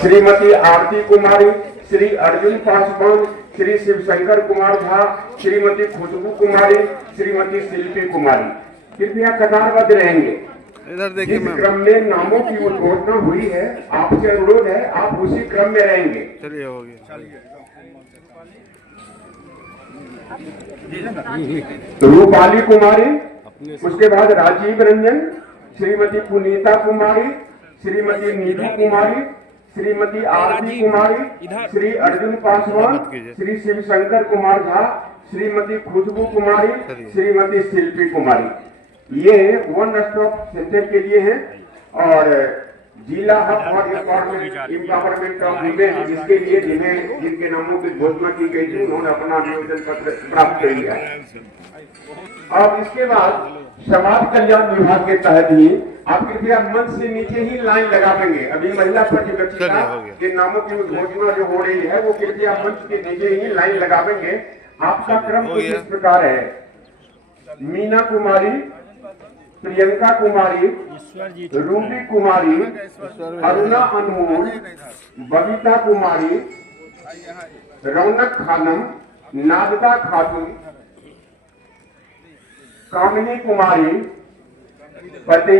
श्रीमती आरती कुमारी, श्री अर्जुन पासवान, श्री शिवशंकर कुमार झा, श्रीमती खुशबू कुमारी, श्रीमती शिल्पी कुमारी। कृपया कतारबद्ध रहेंगे। इधर देखिए जिस क्रम में नामों की घोषणा हुई है, आपसे अनुरोध है आप उसी क्रम में रहेंगे। चलिए हो गया। रूपाली कुमारी, उसके बाद राजीव रंजन, श्रीमती पुनीता कुमारी, श्रीमती नीलू कुमारी, श्रीमती आरती कुमारी, श्री अर्जुन पासवान, श्री शिवशंकर कुमार झा, श्रीमती खुशबू कुमारी, श्रीमती शिल्पी कुमारी। ये वन स्टॉप सेंटर के लिए है और जिला हब और एम्पावरमेंट ऑफ वुमेन, जिसके लिए जिनके नामों की घोषणा की गई थी, उन्होंने अपना निवेदन पत्र प्राप्त कर लिया। और इसके बाद समाज कल्याण विभाग के तहत ही आप कृपया मंच से नीचे ही लाइन लगा देंगे। अभी महिला प्रतिगतिता के नामों की घोषणा जो हो रही है, वो कृपया मंच के नीचे ही लाइन लगा देंगे। आपका क्रम कुछ इस प्रकार है: मीना कुमारी, प्रियंका कुमारी, रूबी कुमारी, अरुणा अनमोल, बबीता कुमारी, रौनक खानम, नागदा खातून, कामिनी कुमारी, पति